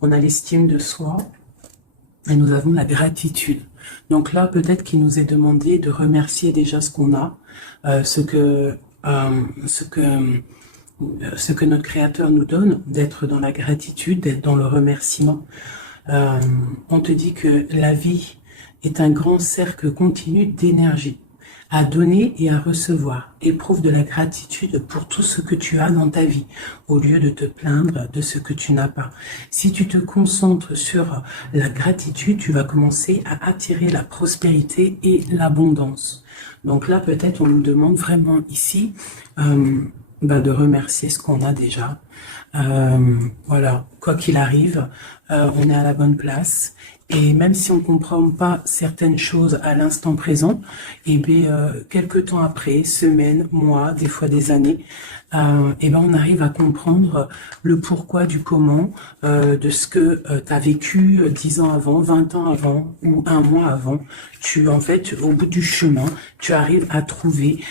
on a l'estime de soi et nous avons la gratitude. Donc là, peut-être qu'il nous est demandé de remercier déjà ce qu'on a, ce que notre Créateur nous donne, d'être dans la gratitude, d'être dans le remerciement. On te dit que la vie est un grand cercle continu d'énergie, à donner et à recevoir. Éprouve de la gratitude pour tout ce que tu as dans ta vie, au lieu de te plaindre de ce que tu n'as pas. Si tu te concentres sur la gratitude, tu vas commencer à attirer la prospérité et l'abondance. Donc là, peut-être on nous demande vraiment ici de remercier ce qu'on a déjà. Voilà, quoi qu'il arrive, on est à la bonne place. Et même si on ne comprend pas certaines choses à l'instant présent, et bien, quelques temps après, semaines, mois, des fois des années, et ben on arrive à comprendre le pourquoi du comment de ce que tu as vécu 10 ans avant, 20 ans avant ou un mois avant. En fait, au bout du chemin, tu arrives à trouver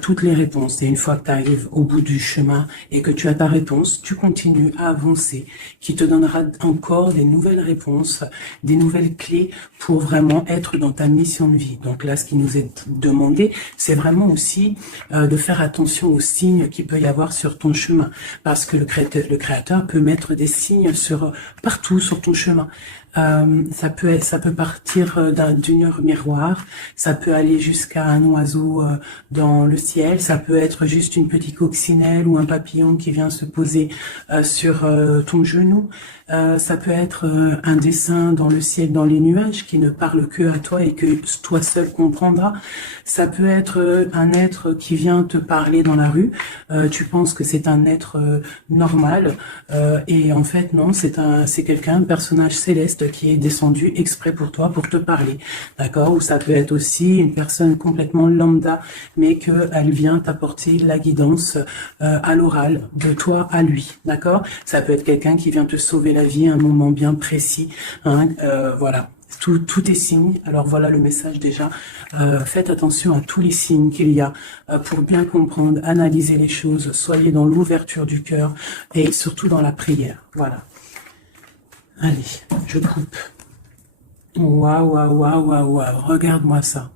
toutes les réponses. Et une fois que tu arrives au bout du chemin et que tu as ta réponse, tu continues à avancer, qui te donnera encore des nouvelles réponses, des nouvelles clés pour vraiment être dans ta mission de vie. Donc là, ce qui nous est demandé, c'est vraiment aussi de faire attention aux signes qu'il peut y avoir sur ton chemin, parce que le créateur peut mettre des signes partout sur ton chemin. Ça peut partir d'une heure miroir, ça peut aller jusqu'à un oiseau dans le ciel, ça peut être juste une petite coccinelle ou un papillon qui vient se poser sur ton genou. Ça peut être un dessin dans le ciel, dans les nuages, qui ne parle que à toi et que toi seul comprendras. Ça peut être un être qui vient te parler dans la rue. Tu penses que c'est un être normal et en fait non, c'est quelqu'un, un personnage céleste qui est descendu exprès pour toi, pour te parler. D'accord? Ou ça peut être aussi une personne complètement lambda, mais qu'elle vient t'apporter la guidance à l'oral, de toi à lui. D'accord? Ça peut être quelqu'un qui vient te sauver la vie à un moment bien précis. Hein, voilà. Tout est signe. Alors voilà le message déjà. Faites attention à tous les signes qu'il y a pour bien comprendre, analyser les choses. Soyez dans l'ouverture du cœur et surtout dans la prière. Voilà. Allez, je coupe. Waouh, waouh, waouh, waouh, waouh. Regarde-moi ça.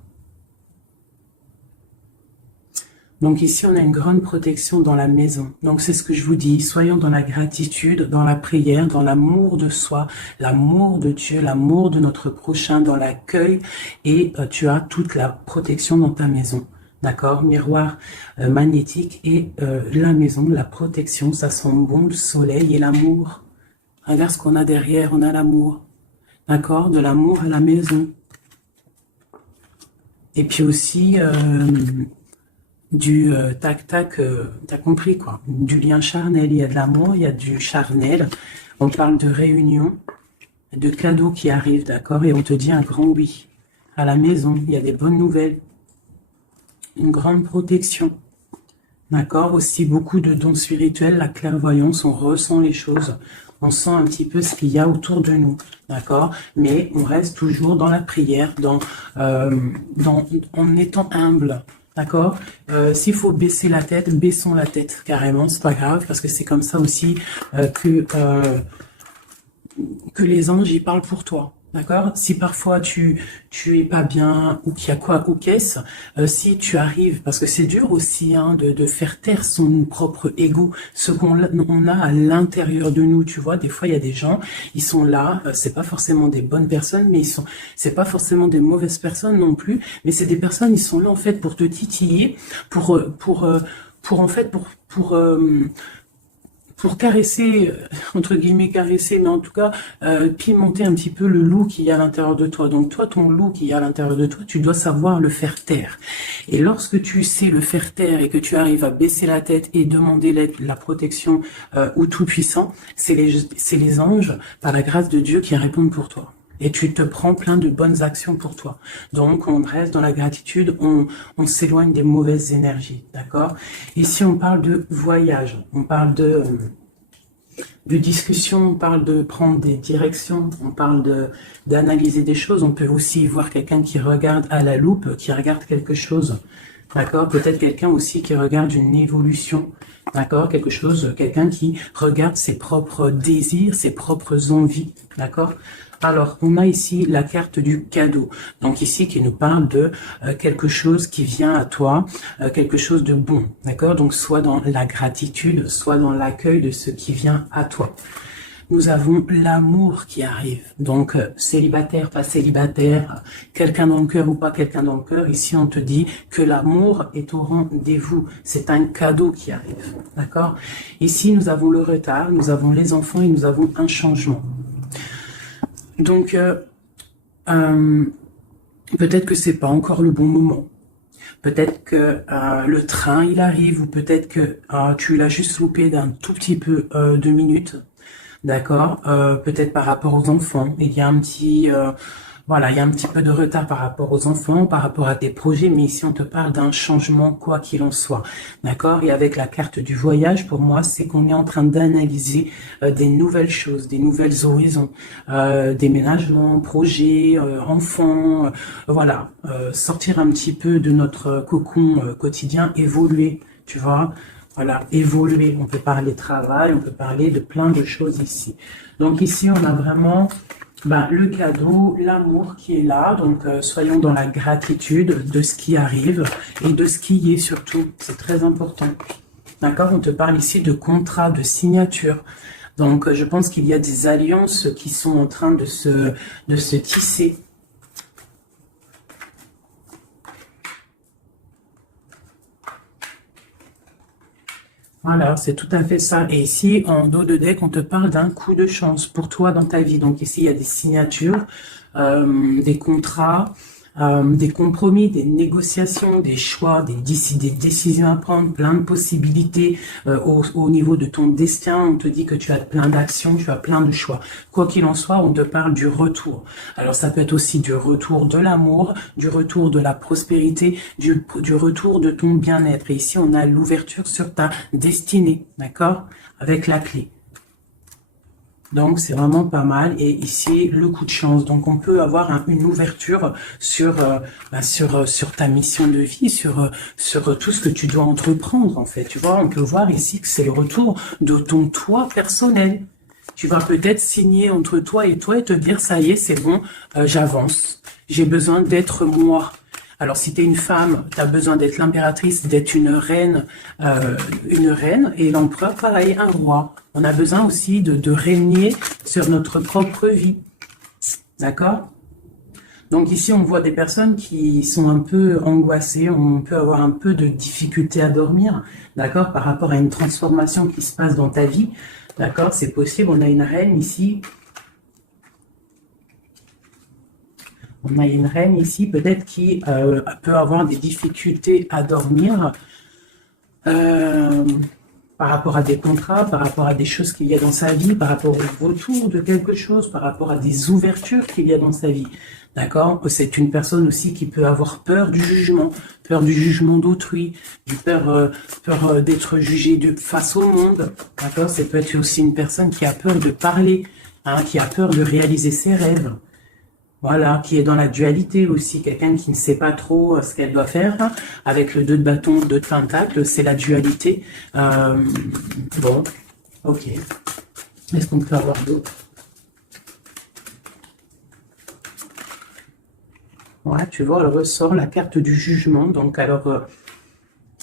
Donc ici, on a une grande protection dans la maison. Donc c'est ce que je vous dis, soyons dans la gratitude, dans la prière, dans l'amour de soi, l'amour de Dieu, l'amour de notre prochain, dans l'accueil, et tu as toute la protection dans ta maison. D'accord? Miroir magnétique et la maison, la protection, ça sent bon, le soleil et l'amour. Regarde ce qu'on a derrière, on a l'amour. D'accord? De l'amour à la maison. Et puis aussi... du tac-tac, t'as compris quoi, du lien charnel, il y a de l'amour, il y a du charnel, on parle de réunion, de cadeaux qui arrivent, d'accord, et on te dit un grand oui, à la maison, il y a des bonnes nouvelles, une grande protection, d'accord, aussi beaucoup de dons spirituels, la clairvoyance, on ressent les choses, on sent un petit peu ce qu'il y a autour de nous, d'accord, mais on reste toujours dans la prière, en étant humble. D'accord. S'il faut baisser la tête, baissons la tête carrément, c'est pas grave parce que c'est comme ça aussi que les anges y parlent pour toi. D'accord. Si parfois tu es pas bien ou qu'il y a quoi ou qu'est-ce, si tu arrives, parce que c'est dur aussi hein, de faire taire son propre ego, ce qu'on a à l'intérieur de nous. Tu vois, des fois il y a des gens, ils sont là, c'est pas forcément des bonnes personnes, mais c'est pas forcément des mauvaises personnes non plus, mais c'est des personnes, ils sont là en fait pour te titiller, pour caresser, entre guillemets caresser, mais en tout cas pimenter un petit peu le loup qui est à l'intérieur de toi. Donc toi, ton loup qui est à l'intérieur de toi, tu dois savoir le faire taire. Et lorsque tu sais le faire taire et que tu arrives à baisser la tête et demander la protection au Tout-Puissant, c'est les anges, par la grâce de Dieu, qui répondent pour toi. Et tu te prends plein de bonnes actions pour toi. Donc, on reste dans la gratitude, on s'éloigne des mauvaises énergies, d'accord? Ici, on parle de voyage, on parle de discussion, on parle de prendre des directions, on parle d'analyser des choses. On peut aussi voir quelqu'un qui regarde à la loupe, qui regarde quelque chose, D'accord? Peut-être quelqu'un aussi qui regarde une évolution. D'accord? Quelque chose, quelqu'un qui regarde ses propres désirs, ses propres envies. D'accord? Alors, on a ici la carte du cadeau. Donc ici, qui nous parle de quelque chose qui vient à toi, quelque chose de bon. D'accord? Donc, soit dans la gratitude, soit dans l'accueil de ce qui vient à toi. Nous avons l'amour qui arrive. Donc, célibataire, pas célibataire, quelqu'un dans le cœur ou pas quelqu'un dans le cœur. Ici, on te dit que l'amour est au rendez-vous. C'est un cadeau qui arrive. D'accord? Ici, nous avons le retard, nous avons les enfants et nous avons un changement. Donc, peut-être que c'est pas encore le bon moment. Peut-être que le train, il arrive, ou peut-être que tu l'as juste loupé d'un tout petit peu de minutes. D'accord, peut-être par rapport aux enfants, il y a un petit, voilà, il y a un petit peu de retard par rapport aux enfants, par rapport à tes projets, mais ici on te parle d'un changement quoi qu'il en soit, d'accord. Et avec la carte du voyage, pour moi, c'est qu'on est en train d'analyser des nouvelles choses, des nouvelles horizons, déménagement, projets, enfants, voilà, sortir un petit peu de notre cocon quotidien, évoluer, tu vois. Voilà, évoluer, on peut parler travail, on peut parler de plein de choses ici. Donc ici, on a vraiment le cadeau, l'amour qui est là. Donc soyons dans la gratitude de ce qui arrive et de ce qui est surtout. C'est très important. D'accord? On te parle ici de contrat, de signature. Donc je pense qu'il y a des alliances qui sont en train de se tisser. Voilà, c'est tout à fait ça. Et ici, en dos de deck, on te parle d'un coup de chance pour toi dans ta vie. Donc ici, il y a des signatures, des contrats, des compromis, des négociations, des choix, des décisions à prendre, plein de possibilités au niveau de ton destin. On te dit que tu as plein d'actions, tu as plein de choix. Quoi qu'il en soit, on te parle du retour. Alors ça peut être aussi du retour de l'amour, du retour de la prospérité, du retour de ton bien-être. Et ici, on a l'ouverture sur ta destinée, d'accord? Avec la clé. Donc, c'est vraiment pas mal. Et ici, le coup de chance. Donc, on peut avoir une ouverture sur, sur ta mission de vie, sur tout ce que tu dois entreprendre, en fait. Tu vois, on peut voir ici que c'est le retour de ton toi personnel. Tu vas peut-être signer entre toi et te dire, ça y est, c'est bon, j'avance. J'ai besoin d'être moi. Alors, si tu es une femme, tu as besoin d'être l'impératrice, d'être une reine, et l'empereur, pareil, un roi. On a besoin aussi de régner sur notre propre vie. D'accord? Donc ici, on voit des personnes qui sont un peu angoissées, on peut avoir un peu de difficulté à dormir, d'accord, par rapport à une transformation qui se passe dans ta vie. D'accord, c'est possible, on a une reine ici. On a une reine ici, peut-être qui peut avoir des difficultés à dormir par rapport à des contrats, par rapport à des choses qu'il y a dans sa vie, par rapport au retour de quelque chose, par rapport à des ouvertures qu'il y a dans sa vie. D'accord? C'est une personne aussi qui peut avoir peur du jugement d'autrui, peur d'être jugé face au monde. D'accord? Ça peut être aussi une personne qui a peur de parler, hein, qui a peur de réaliser ses rêves. Voilà, qui est dans la dualité aussi, quelqu'un qui ne sait pas trop ce qu'elle doit faire. Avec le 2 de bâton, 2 de pentacle, c'est la dualité. Bon, ok. Est-ce qu'on peut avoir d'autres? Ouais, tu vois, elle ressort la carte du jugement. Donc, alors,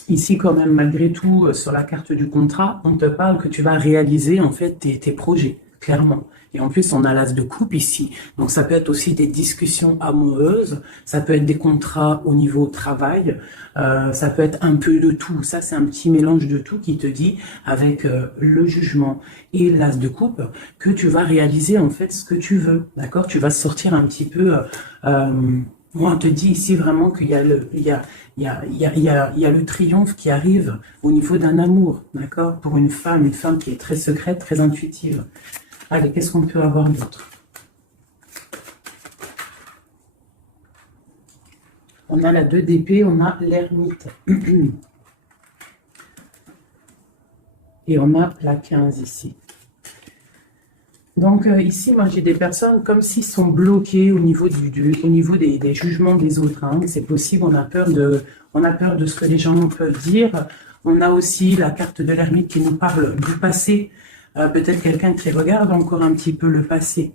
ici, quand même, malgré tout, sur la carte du contrat, on te parle que tu vas réaliser, en fait, tes projets, clairement. Et en plus, on a l'as de coupe ici. Donc, ça peut être aussi des discussions amoureuses, ça peut être des contrats au niveau travail, ça peut être un peu de tout. Ça, c'est un petit mélange de tout qui te dit, avec le jugement et l'as de coupe, que tu vas réaliser, en fait, ce que tu veux. D'accord? Tu vas sortir un petit peu... moi, on te dit ici vraiment qu'il y a le triomphe qui arrive au niveau d'un amour, d'accord? Pour une femme qui est très secrète, très intuitive. Allez, qu'est-ce qu'on peut avoir d'autre? On a la 2 d'épée, on a l'ermite. Et on a la 15 ici. Donc ici, moi, j'ai des personnes comme s'ils sont bloqués au niveau au niveau des jugements des autres, hein. C'est possible, on a peur de ce que les gens peuvent dire. On a aussi la carte de l'ermite qui nous parle du passé. Peut-être quelqu'un qui regarde encore un petit peu le passé.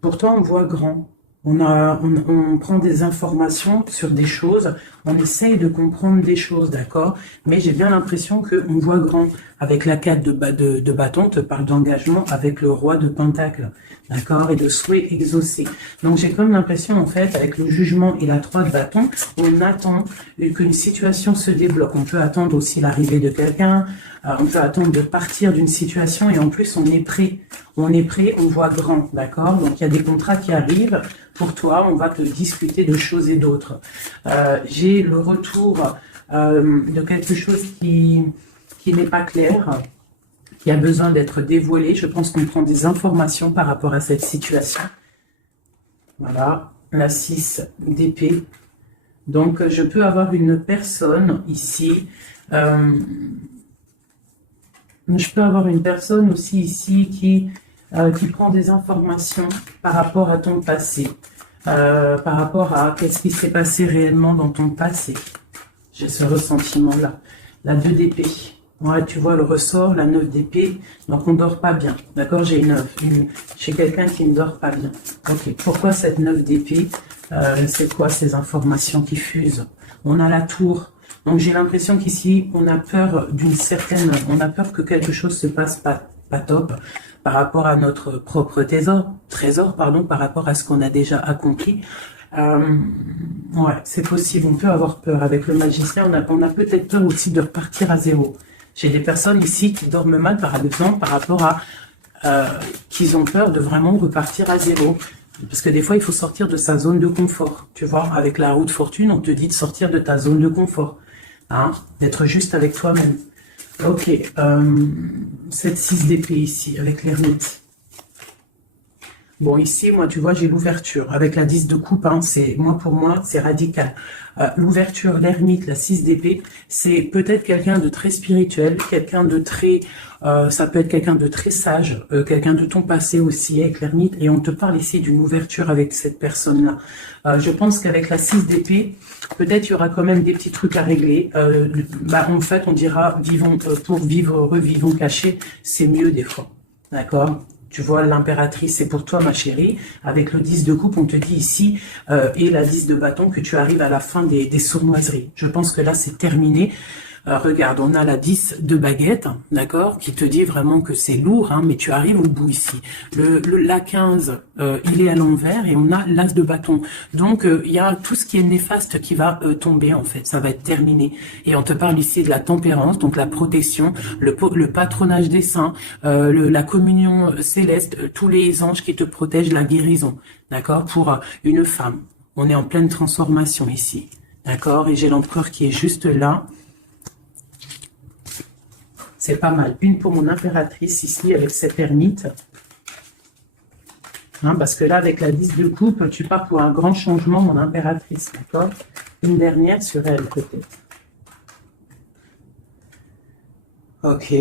Pourtant, on voit grand. On prend des informations sur des choses, on essaye de comprendre des choses, d'accord? Mais j'ai bien l'impression qu'on voit grand. Avec la 4 de bâton, on te parle d'engagement avec le roi de pentacle, d'accord? Et de souhait exaucé. Donc j'ai comme l'impression, en fait, avec le jugement et la 3 de bâton, on attend qu'une situation se débloque. On peut attendre aussi l'arrivée de quelqu'un, on peut attendre de partir d'une situation et en plus on est prêt. On est prêt, on voit grand, d'accord? Donc il y a des contrats qui arrivent. Pour toi, on va te discuter de choses et d'autres. J'ai le retour de quelque chose qui n'est pas clair, qui a besoin d'être dévoilé. Je pense qu'on prend des informations par rapport à cette situation. Voilà, la 6 d'épée. Donc, je peux avoir une personne ici. Je peux avoir une personne aussi ici qui prend des informations par rapport à ton passé, par rapport à qu'est-ce qui s'est passé réellement dans ton passé. J'ai ce ressentiment-là. La 2 d'épée. Ouais, tu vois le ressort, la 9 d'épée. Donc, on ne dort pas bien. D'accord? J'ai quelqu'un qui ne dort pas bien. Ok. Pourquoi cette 9 d'épée? C'est quoi ces informations qui fusent? On a la tour. Donc, j'ai l'impression qu'ici, on a peur on a peur que quelque chose se passe pas top par rapport à notre propre trésor, par rapport à ce qu'on a déjà accompli. Ouais, c'est possible, on peut avoir peur. Avec le magicien, on a peut-être peur aussi de repartir à zéro. J'ai des personnes ici qui dorment mal, par exemple, par rapport à qu'ils ont peur de vraiment repartir à zéro. Parce que des fois, il faut sortir de sa zone de confort. Tu vois, avec la roue de fortune, on te dit de sortir de ta zone de confort. Hein, d'être juste avec toi-même. Ok, cette 6 d'épée ici, avec l'ermite. Bon, ici, moi, tu vois, j'ai l'ouverture. Avec la 10 de coupe, hein, pour moi, c'est radical. L'ouverture, l'ermite, la 6 d'épée, c'est peut-être quelqu'un de très spirituel, quelqu'un de très... ça peut être quelqu'un de très sage, quelqu'un de ton passé aussi, avec l'ermite. Et on te parle ici d'une ouverture avec cette personne-là. Je pense qu'avec la 6 d'épée, peut-être il y aura quand même des petits trucs à régler. En fait, on dira, pour vivre, revivons cachés, c'est mieux des fois. D'accord? Tu vois, l'impératrice, c'est pour toi, ma chérie. Avec le 10 de coupe, on te dit ici, et la 10 de bâton, que tu arrives à la fin des sournoiseries. Je pense que là, c'est terminé. Regarde, on a la 10 de baguette, d'accord, qui te dit vraiment que c'est lourd, hein, mais tu arrives au bout ici. La 15, il est à l'envers et on a l'as de bâton. Donc, il y a tout ce qui est néfaste qui va tomber, en fait. Ça va être terminé. Et on te parle ici de la tempérance, donc la protection, le patronage des saints, la communion céleste, tous les anges qui te protègent, la guérison, d'accord, pour une femme. On est en pleine transformation ici, d'accord, et j'ai l'empereur qui est juste là. C'est pas mal. Une pour mon impératrice ici avec cette ermite. Hein, parce que là, avec la 10 de coupe, tu pars pour un grand changement, mon impératrice. D'accord? Une dernière sur elle, peut-être. Ok.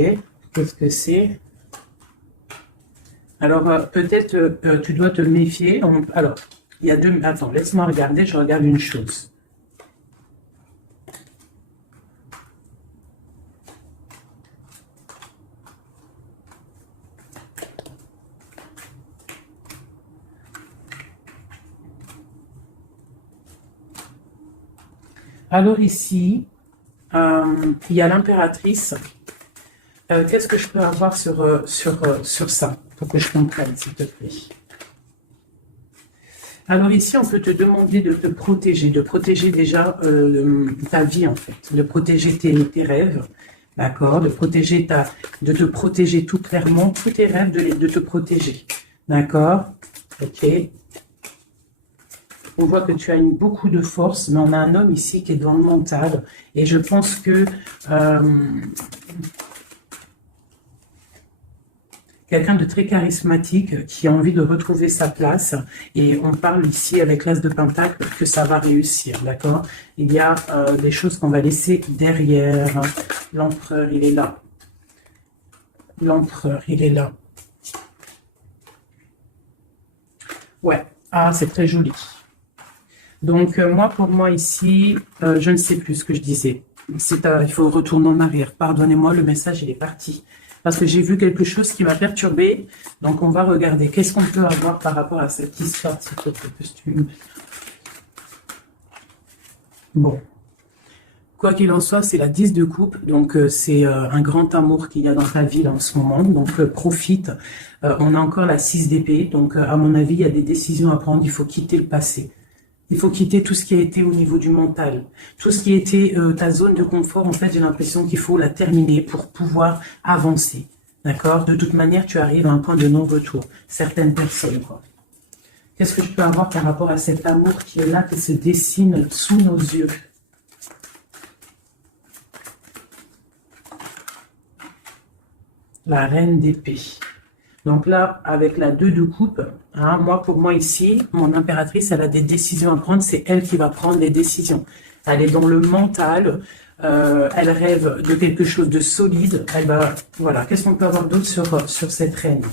Qu'est-ce que c'est? Alors, peut-être tu dois te méfier. Alors, il y a deux... Attends, laisse-moi regarder. Je regarde une chose. Alors ici, il y a l'impératrice. Qu'est-ce que je peux avoir sur ça, pour que je comprenne, s'il te plaît? Alors ici, on peut te demander de te protéger, de protéger déjà ta vie, en fait, de protéger tes rêves, d'accord, de te protéger tout clairement, tous tes rêves, de te protéger, d'accord, ok. On voit que tu as beaucoup de force, mais on a un homme ici qui est dans le mental. Et je pense que quelqu'un de très charismatique qui a envie de retrouver sa place. Et on parle ici avec l'as de pentacle que ça va réussir, d'accord? Il y a des choses qu'on va laisser derrière. L'empereur, il est là. L'empereur, il est là. Ouais, ah, c'est très joli. Donc, moi, pour moi, ici, je ne sais plus ce que je disais. Il faut retourner en arrière. Pardonnez-moi, le message, il est parti. Parce que j'ai vu quelque chose qui m'a perturbé. Donc, on va regarder. Qu'est-ce qu'on peut avoir par rapport à cette histoire, s'il te plaît. Bon. Quoi qu'il en soit, c'est la 10 de coupe. Donc, c'est un grand amour qu'il y a dans ta vie là, en ce moment. Donc, profite. On a encore la 6 d'épée. Donc, à mon avis, il y a des décisions à prendre. Il faut quitter le passé. Il faut quitter tout ce qui a été au niveau du mental. Tout ce qui a été ta zone de confort, en fait, j'ai l'impression qu'il faut la terminer pour pouvoir avancer. D'accord? De toute manière, tu arrives à un point de non-retour. Certaines personnes, quoi. Qu'est-ce que je peux avoir par rapport à cet amour qui est là, qui se dessine sous nos yeux? La reine d'épée. Donc là, avec la 2 de coupe, hein, pour moi ici, mon impératrice, elle a des décisions à prendre. C'est elle qui va prendre les décisions. Elle est dans le mental. Elle rêve de quelque chose de solide. Elle va, voilà. Qu'est-ce qu'on peut avoir d'autre sur cette reine?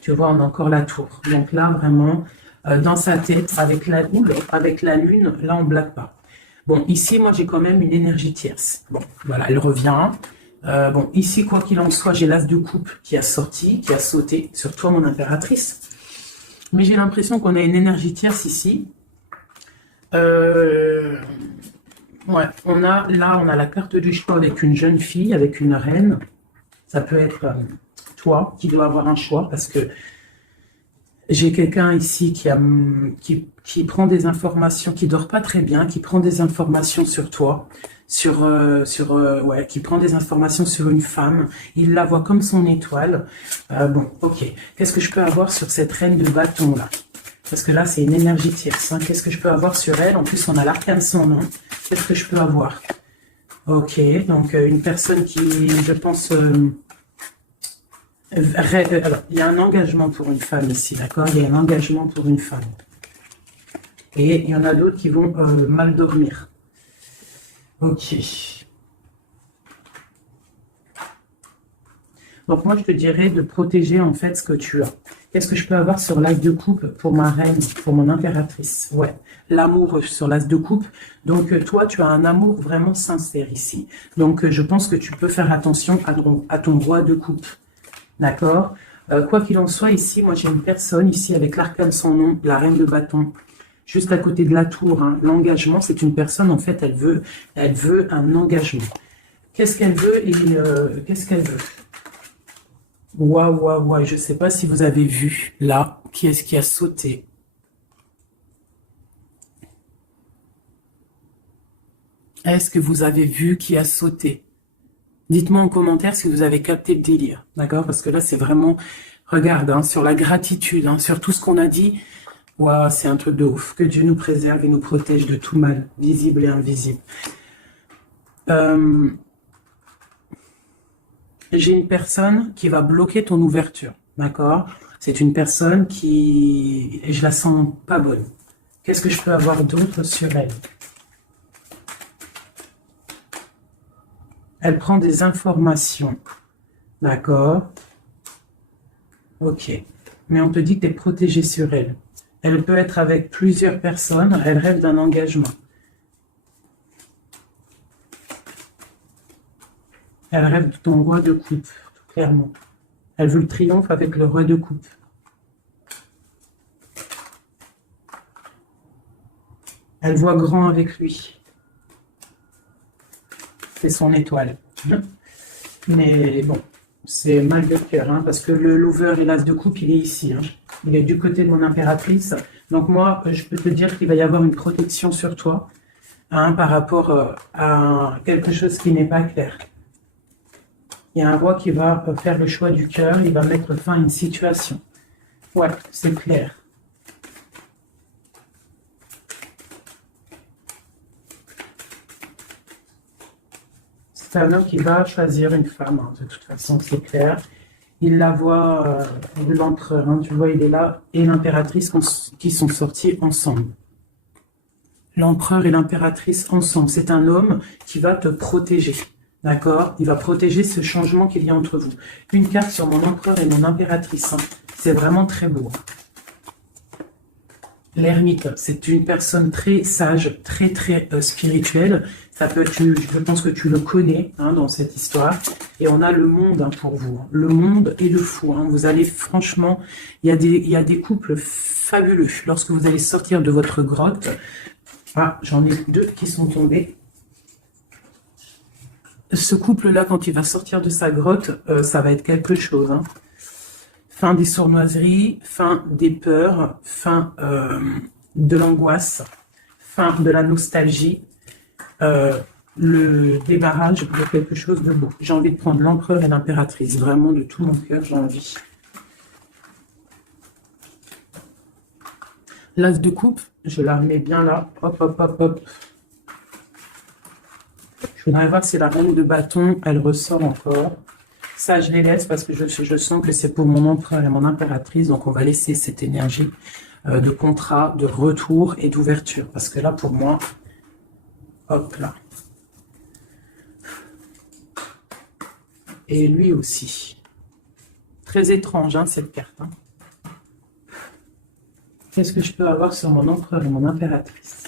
Tu vois, on a encore la tour. Donc là, vraiment, dans sa tête, avec la lune, là, on ne blague pas. Bon, ici, moi, j'ai quand même une énergie tierce. Bon, voilà, elle revient. Bon, ici, quoi qu'il en soit, j'ai l'as de coupe qui a sorti, qui a sauté sur toi, mon impératrice. Mais j'ai l'impression qu'on a une énergie tierce ici. Ouais, on a la carte du choix avec une jeune fille, avec une reine. Ça peut être toi qui dois avoir un choix parce que j'ai quelqu'un ici qui prend des informations, qui dort pas très bien, qui prend des informations sur toi, qui prend des informations sur une femme. Il la voit comme son étoile. Bon, ok. Qu'est-ce que je peux avoir sur cette reine de bâton là? Parce que là, c'est une énergie tierce. Hein. Qu'est-ce que je peux avoir sur elle? En plus, on a l'arcane sans nom. Qu'est-ce que je peux avoir? Ok, donc une personne qui, je pense, alors, il y a un engagement pour une femme ici, d'accord? Il y a un engagement pour une femme. Et il y en a d'autres qui vont mal dormir. Ok. Donc moi, je te dirais de protéger en fait ce que tu as. Qu'est-ce que je peux avoir sur l'as de coupe pour ma reine, pour mon impératrice? Ouais, l'amour sur l'as de coupe. Donc toi, tu as un amour vraiment sincère ici. Donc je pense que tu peux faire attention à ton roi de coupe. D'accord? Quoi qu'il en soit, ici, moi j'ai une personne ici avec l'arcane sans nom, la reine de bâton, juste à côté de la tour. Hein. L'engagement, c'est une personne, en fait, elle veut un engagement. Qu'est-ce qu'elle veut et qu'est-ce qu'elle veut? Waouh, je ne sais pas si vous avez vu, là, qui est-ce qui a sauté? Est-ce que vous avez vu qui a sauté? Dites-moi en commentaire si vous avez capté le délire, d'accord? Parce que là, c'est vraiment, regarde, hein, sur la gratitude, hein, sur tout ce qu'on a dit, waouh, c'est un truc de ouf. Que Dieu nous préserve et nous protège de tout mal, visible et invisible. J'ai une personne qui va bloquer ton ouverture, d'accord? C'est une personne qui, je la sens pas bonne. Qu'est-ce que je peux avoir d'autre sur elle? Elle prend des informations, d'accord? Ok, mais on te dit que tu es protégé sur elle. Elle peut être avec plusieurs personnes, elle rêve d'un engagement. Elle rêve de ton roi de coupe, tout clairement. Elle veut le triomphe avec le roi de coupe. Elle voit grand avec lui. C'est son étoile. Mais bon, c'est mal de cœur, hein, parce que le lover et l'as de coupe, il est ici. Hein. Il est du côté de mon impératrice. Donc moi, je peux te dire qu'il va y avoir une protection sur toi hein, par rapport à quelque chose qui n'est pas clair. Il y a un roi qui va faire le choix du cœur, il va mettre fin à une situation. Ouais, c'est clair. C'est un homme qui va choisir une femme, hein, de toute façon, c'est clair. Il la voit, l'empereur, hein, tu vois, il est là, et l'impératrice qui sont sortis ensemble. L'empereur et l'impératrice ensemble. C'est un homme qui va te protéger. D'accord? Il va protéger ce changement qu'il y a entre vous. Une carte sur mon empereur et mon impératrice. Hein. C'est vraiment très beau. L'ermite, c'est une personne très sage, très spirituelle. Ça peut, je pense que tu le connais hein, dans cette histoire. Et on a le monde hein, pour vous. Le monde et le fou. Hein. Vous allez franchement, il y a des couples fabuleux. Lorsque vous allez sortir de votre grotte, ah, j'en ai deux qui sont tombés. Ce couple-là, quand il va sortir de sa grotte, ça va être quelque chose. Hein. Fin des sournoiseries, fin des peurs, fin de l'angoisse, fin de la nostalgie, le débarrage de quelque chose de beau. J'ai envie de prendre l'empereur et l'impératrice. Vraiment, de tout mon cœur, j'ai envie. L'as de coupe, je la remets bien là. Hop, hop, hop, hop. Je voudrais voir si la reine de bâton, elle ressort encore. Ça, je les laisse parce que je sens que c'est pour mon empereur et mon impératrice. Donc, on va laisser cette énergie de contrat, de retour et d'ouverture. Parce que là, pour moi, hop là. Et lui aussi. Très étrange, hein, cette carte. Hein. Qu'est-ce que je peux avoir sur mon empereur et mon impératrice?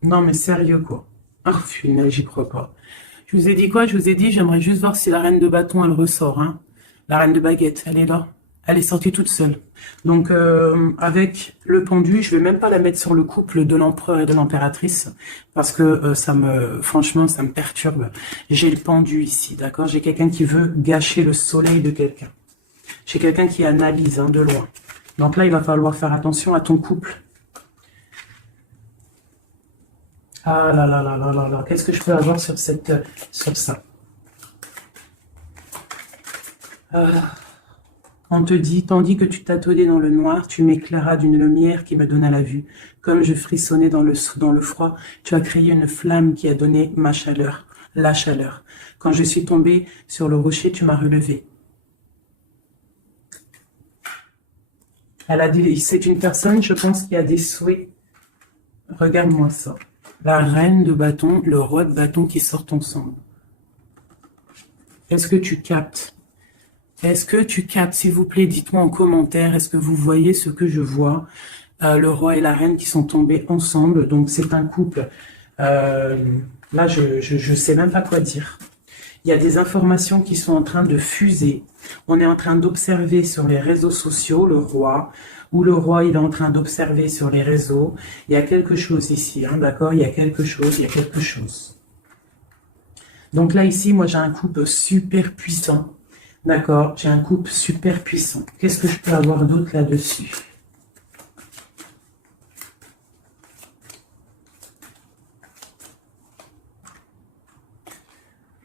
Non, mais sérieux, quoi. Ah, punaise, j'y crois pas. Je vous ai dit quoi? Je vous ai dit, j'aimerais juste voir si la reine de bâton, elle ressort. Hein. La reine de baguette, elle est là. Elle est sortie toute seule. Donc, avec le pendu, je vais même pas la mettre sur le couple de l'empereur et de l'impératrice. Parce que franchement, ça me perturbe. J'ai le pendu ici, d'accord? J'ai quelqu'un qui veut gâcher le soleil de quelqu'un. J'ai quelqu'un qui analyse hein, de loin. Donc là, il va falloir faire attention à ton couple. Ah là là là là là là, qu'est-ce que je peux avoir sur sur ça? On te dit, tandis que tu tâtonnais dans le noir, tu m'éclairas d'une lumière qui me donna la vue. Comme je frissonnais dans le froid, tu as créé une flamme qui a donné ma chaleur, la chaleur. Quand je suis tombée sur le rocher, tu m'as relevé. Elle a dit, c'est une personne, je pense, qui a des souhaits. Regarde-moi ça. La reine de bâton, le roi de bâton qui sortent ensemble. Est-ce que tu captes? Est-ce que tu captes, s'il vous plaît, dites-moi en commentaire, est-ce que vous voyez ce que je vois? Le roi et la reine qui sont tombés ensemble, donc c'est un couple. Là, je sais même pas quoi dire. Il y a des informations qui sont en train de fuser. On est en train d'observer sur les réseaux sociaux le roi, ou le roi il est en train d'observer sur les réseaux. Il y a quelque chose ici, hein, d'accord? Il y a quelque chose, il y a quelque chose. Donc là, ici, moi, j'ai un couple super puissant. D'accord? J'ai un couple super puissant. Qu'est-ce que je peux avoir d'autre là-dessus?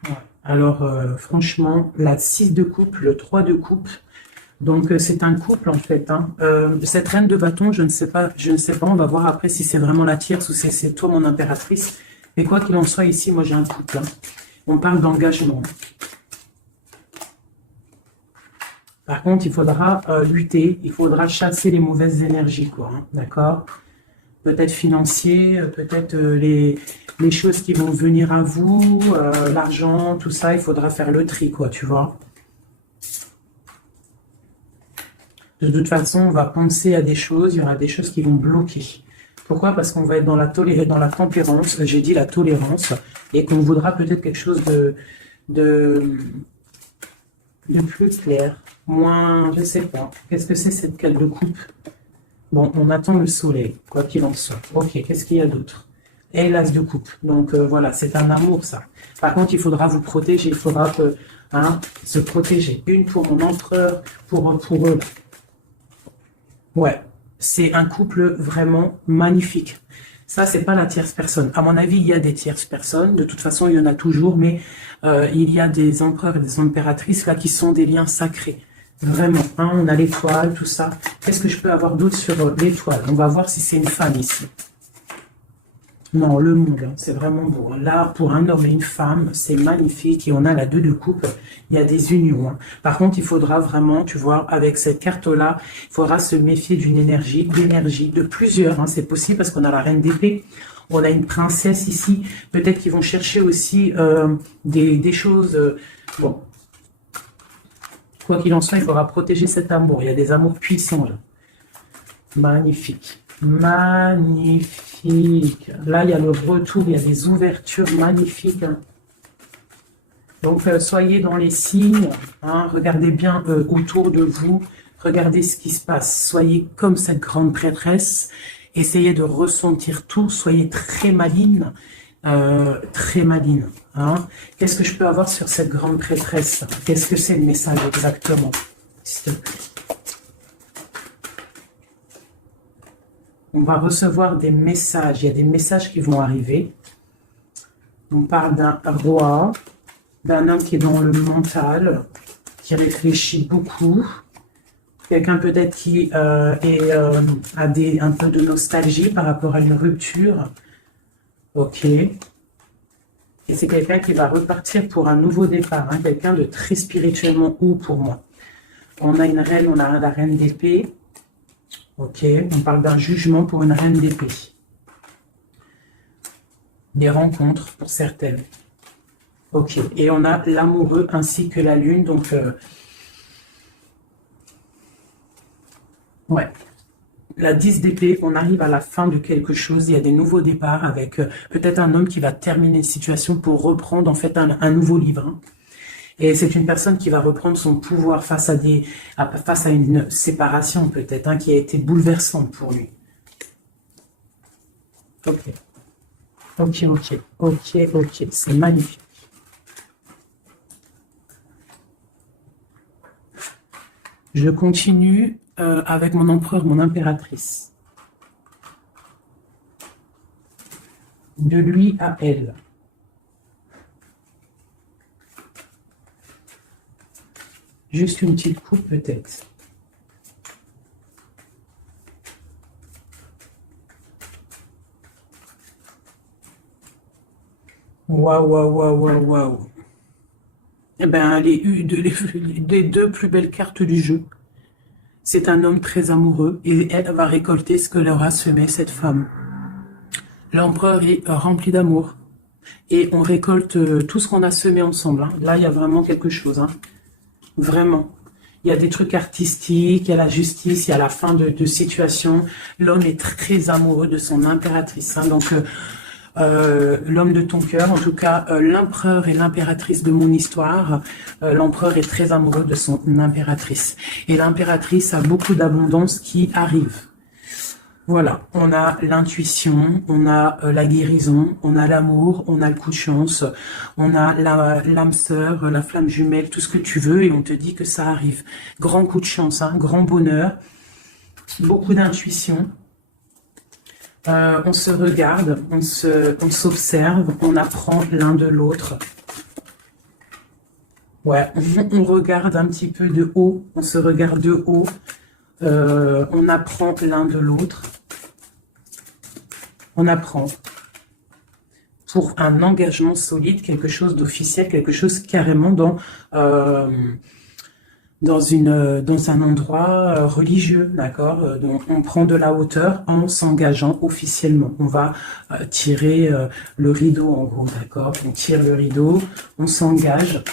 Ouais. Alors, franchement, la 6 de coupe, le 3 de coupe. Donc, c'est un couple, en fait. Hein. Cette reine de bâton, je ne sais pas. On va voir après si c'est vraiment la tierce ou si c'est toi, mon impératrice. Mais quoi qu'il en soit, ici, moi, j'ai un couple. Hein. On parle d'engagement. Par contre, il faudra lutter, il faudra chasser les mauvaises énergies, quoi. Hein, d'accord? Peut-être financier, peut-être les choses qui vont venir à vous, l'argent, tout ça, il faudra faire le tri, quoi, tu vois? De toute façon, on va penser à des choses, il y aura des choses qui vont bloquer. Pourquoi? Parce qu'on va être dans la tempérance, j'ai dit la tolérance, et qu'on voudra peut-être quelque chose de plus clair, moins, je sais pas. Qu'est-ce que c'est cette cale de coupe? Bon, on attend le soleil, quoi qu'il en soit. Ok, qu'est-ce qu'il y a d'autre? Et l'as de coupe. Donc voilà, c'est un amour, ça. Par contre, il faudra vous protéger, il faudra se protéger. Une pour mon empereur, pour eux. Ouais, c'est un couple vraiment magnifique. Ça, c'est pas la tierce personne. À mon avis, il y a des tierces personnes. De toute façon, il y en a toujours, mais il y a des empereurs et des impératrices là qui sont des liens sacrés. Vraiment, hein, on a l'étoile, tout ça. Qu'est-ce que je peux avoir d'autre sur l'étoile? On va voir si c'est une femme ici. Non, le monde, hein, c'est vraiment beau. Là, pour un homme et une femme, c'est magnifique. Et on a la 2 de coupe, il y a des unions. Hein. Par contre, il faudra vraiment, tu vois, avec cette carte-là, il faudra se méfier d'une énergie, d'énergie, de plusieurs. Hein, c'est possible parce qu'on a la reine d'épée. On a une princesse ici. Peut-être qu'ils vont chercher aussi des choses... bon, quoi qu'il en soit, il faudra protéger cet amour. Il y a des amours puissants là. Magnifique. Magnifique. Là, il y a le retour, il y a des ouvertures magnifiques. Hein. Donc, soyez dans les signes. Hein, regardez bien autour de vous. Regardez ce qui se passe. Soyez comme cette grande prêtresse. Essayez de ressentir tout. Soyez très maligne. Très maligne. Hein. Qu'est-ce que je peux avoir sur cette grande prêtresse? Qu'est-ce que c'est le message exactement? S'il te plaît. On va recevoir des messages. Il y a des messages qui vont arriver. On parle d'un roi, d'un homme qui est dans le mental, qui réfléchit beaucoup. Quelqu'un peut-être qui a un peu de nostalgie par rapport à une rupture. Ok. Et c'est quelqu'un qui va repartir pour un nouveau départ. Hein, quelqu'un de très spirituellement haut pour moi. On a une reine, on a la reine d'épée. Ok, on parle d'un jugement pour une reine d'épée. Des rencontres pour certaines. Ok, et on a l'amoureux ainsi que la lune, donc... ouais. La 10 d'épée, on arrive à la fin de quelque chose, il y a des nouveaux départs avec peut-être un homme qui va terminer une situation pour reprendre en fait un nouveau livre. Hein. Et c'est une personne qui va reprendre son pouvoir face à une séparation peut-être, hein, qui a été bouleversante pour lui. Ok. Ok, ok, ok, ok, c'est magnifique. Je continue avec mon empereur, mon impératrice. De lui à elle. Juste une petite coupe peut-être. Waouh, waouh, waouh, waouh, waouh. Eh bien, les deux plus belles cartes du jeu. C'est un homme très amoureux et elle va récolter ce que leur a semé cette femme. L'empereur est rempli d'amour et on récolte tout ce qu'on a semé ensemble. Hein. Là, il y a vraiment quelque chose. Hein. Vraiment. Il y a des trucs artistiques, il y a la justice, il y a la fin de situation. L'homme est très amoureux de son impératrice. Hein. Donc, l'homme de ton cœur, en tout cas, l'empereur et l'impératrice de mon histoire. L'empereur est très amoureux de son impératrice. Et l'impératrice a beaucoup d'abondance qui arrive. Voilà, on a l'intuition, on a la guérison, on a l'amour, on a le coup de chance, on a l'âme sœur, la flamme jumelle, tout ce que tu veux, et on te dit que ça arrive. Grand coup de chance, hein, grand bonheur, beaucoup d'intuition. On se regarde, on s'observe, on apprend l'un de l'autre. Ouais, on regarde un petit peu de haut, on se regarde de haut. On apprend l'un de l'autre. On apprend pour un engagement solide, quelque chose d'officiel, quelque chose carrément dans un endroit religieux, d'accord. Donc on prend de la hauteur en s'engageant officiellement. On va tirer le rideau en gros, d'accord. On tire le rideau, on s'engage.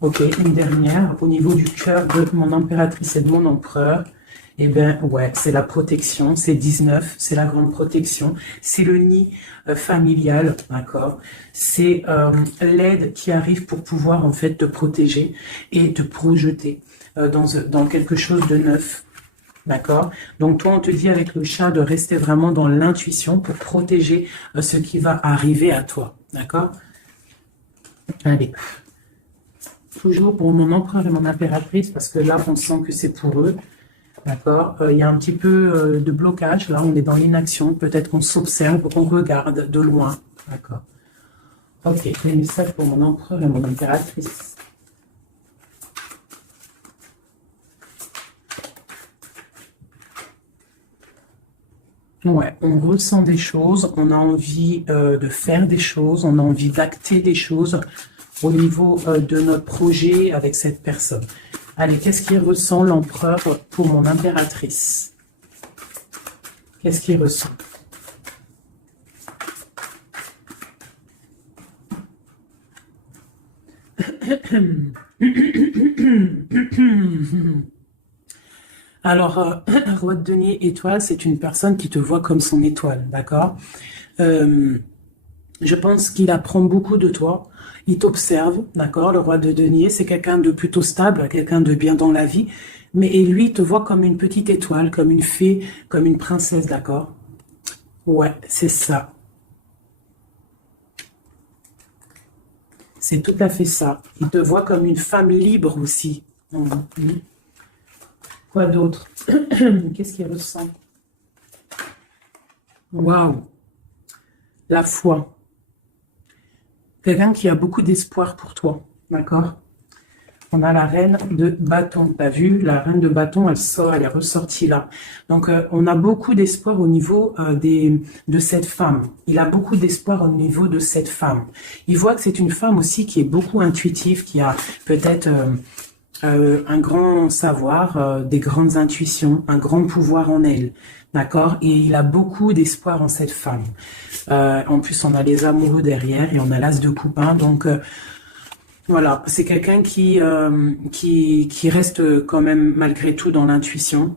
Ok, une dernière au niveau du cœur de mon impératrice et de mon empereur. Eh bien, ouais, c'est la protection, c'est 19, c'est la grande protection, c'est le nid familial, d'accord. C'est l'aide qui arrive pour pouvoir, en fait, te protéger et te projeter dans quelque chose de neuf, d'accord. Donc, toi, on te dit avec le chat de rester vraiment dans l'intuition pour protéger ce qui va arriver à toi, d'accord. Allez. Toujours pour mon empereur et mon impératrice, parce que là, on sent que c'est pour eux. D'accord. Il y a un petit peu de blocage. Là, on est dans l'inaction. Peut-être qu'on s'observe, qu'on regarde de loin. D'accord. Ok. Les messages pour mon empereur et mon impératrice. Ouais, on ressent des choses, on a envie de faire des choses, on a envie d'acter des choses au niveau de notre projet avec cette personne. Allez, qu'est-ce qu'il ressent l'empereur pour mon impératrice? Qu'est-ce qu'il ressent? Alors, roi de denier étoile, c'est une personne qui te voit comme son étoile, d'accord? Je pense qu'il apprend beaucoup de toi. Il t'observe, d'accord? Le roi de denier, c'est quelqu'un de plutôt stable, quelqu'un de bien dans la vie. Mais et lui, il te voit comme une petite étoile, comme une fée, comme une princesse, d'accord? Ouais, c'est ça. C'est tout à fait ça. Il te voit comme une femme libre aussi. Mhm. Quoi d'autre? Qu'est-ce qu'il ressent? Waouh! La foi. Quelqu'un qui a beaucoup d'espoir pour toi, d'accord? On a la reine de bâton. T'as vu, la reine de bâton, elle sort, elle est ressortie là. Donc, on a beaucoup d'espoir au niveau de cette femme. Il a beaucoup d'espoir au niveau de cette femme. Il voit que c'est une femme aussi qui est beaucoup intuitive, qui a peut-être un grand savoir, des grandes intuitions, un grand pouvoir en elle. D'accord? Et il a beaucoup d'espoir en cette femme. En plus, on a les amoureux derrière et on a l'as de coupe. Donc, voilà, c'est quelqu'un qui reste quand même malgré tout dans l'intuition,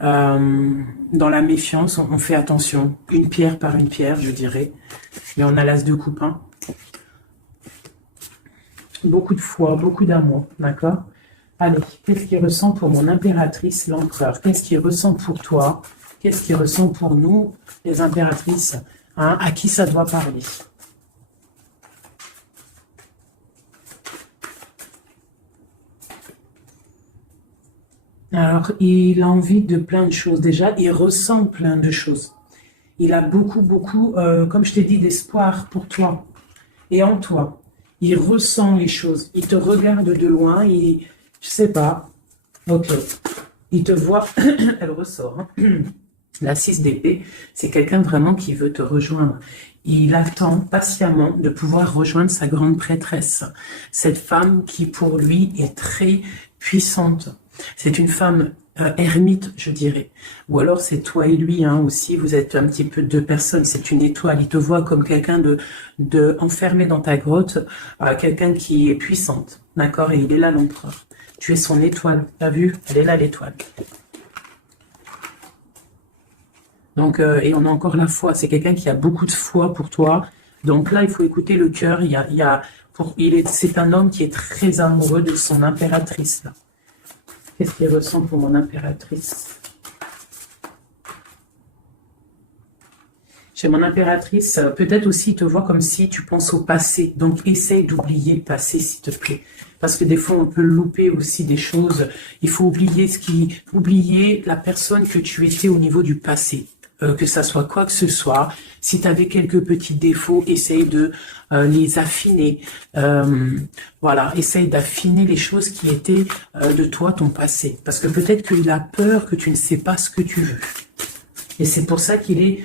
dans la méfiance. On fait attention, une pierre par une pierre, je dirais. Mais on a l'as de coupe. Beaucoup de foi, beaucoup d'amour, d'accord? Allez, qu'est-ce qu'il ressent pour mon impératrice, l'empereur? Qu'est-ce qu'il ressent pour toi? Qu'est-ce qu'il ressent pour nous, les impératrices? À qui ça doit parler? Alors, il a envie de plein de choses. Déjà, il ressent plein de choses. Il a beaucoup, comme je t'ai dit, d'espoir pour toi et en toi. Il ressent les choses. Il te regarde de loin. Je sais pas. Ok. Il te voit. Elle ressort. La 6 d'épée, c'est quelqu'un vraiment qui veut te rejoindre. Il attend patiemment de pouvoir rejoindre sa grande prêtresse. Cette femme qui, pour lui, est très puissante. C'est une femme ermite, je dirais. Ou alors c'est toi et lui aussi, vous êtes un petit peu deux personnes, c'est une étoile. Il te voit comme quelqu'un de enfermé dans ta grotte, quelqu'un qui est puissante. D'accord? Et il est là, l'empereur. Tu es son étoile. T'as vu? Elle est là, l'étoile. Donc, et on a encore la foi. C'est quelqu'un qui a beaucoup de foi pour toi. Donc là, il faut écouter le cœur. C'est un homme qui est très amoureux de son impératrice, là. Qu'est-ce qu'il ressent pour mon impératrice? Chez mon impératrice, peut-être aussi il te voit comme si tu penses au passé. Donc essaye d'oublier le passé, s'il te plaît. Parce que des fois, on peut louper aussi des choses. Il faut oublier la personne que tu étais au niveau du passé. Que ça soit quoi que ce soit. Si tu avais quelques petits défauts, essaye de les affiner. Voilà, essaye d'affiner les choses qui étaient de toi, ton passé. Parce que peut-être qu'il a peur que tu ne sais pas ce que tu veux. Et c'est pour ça qu'il est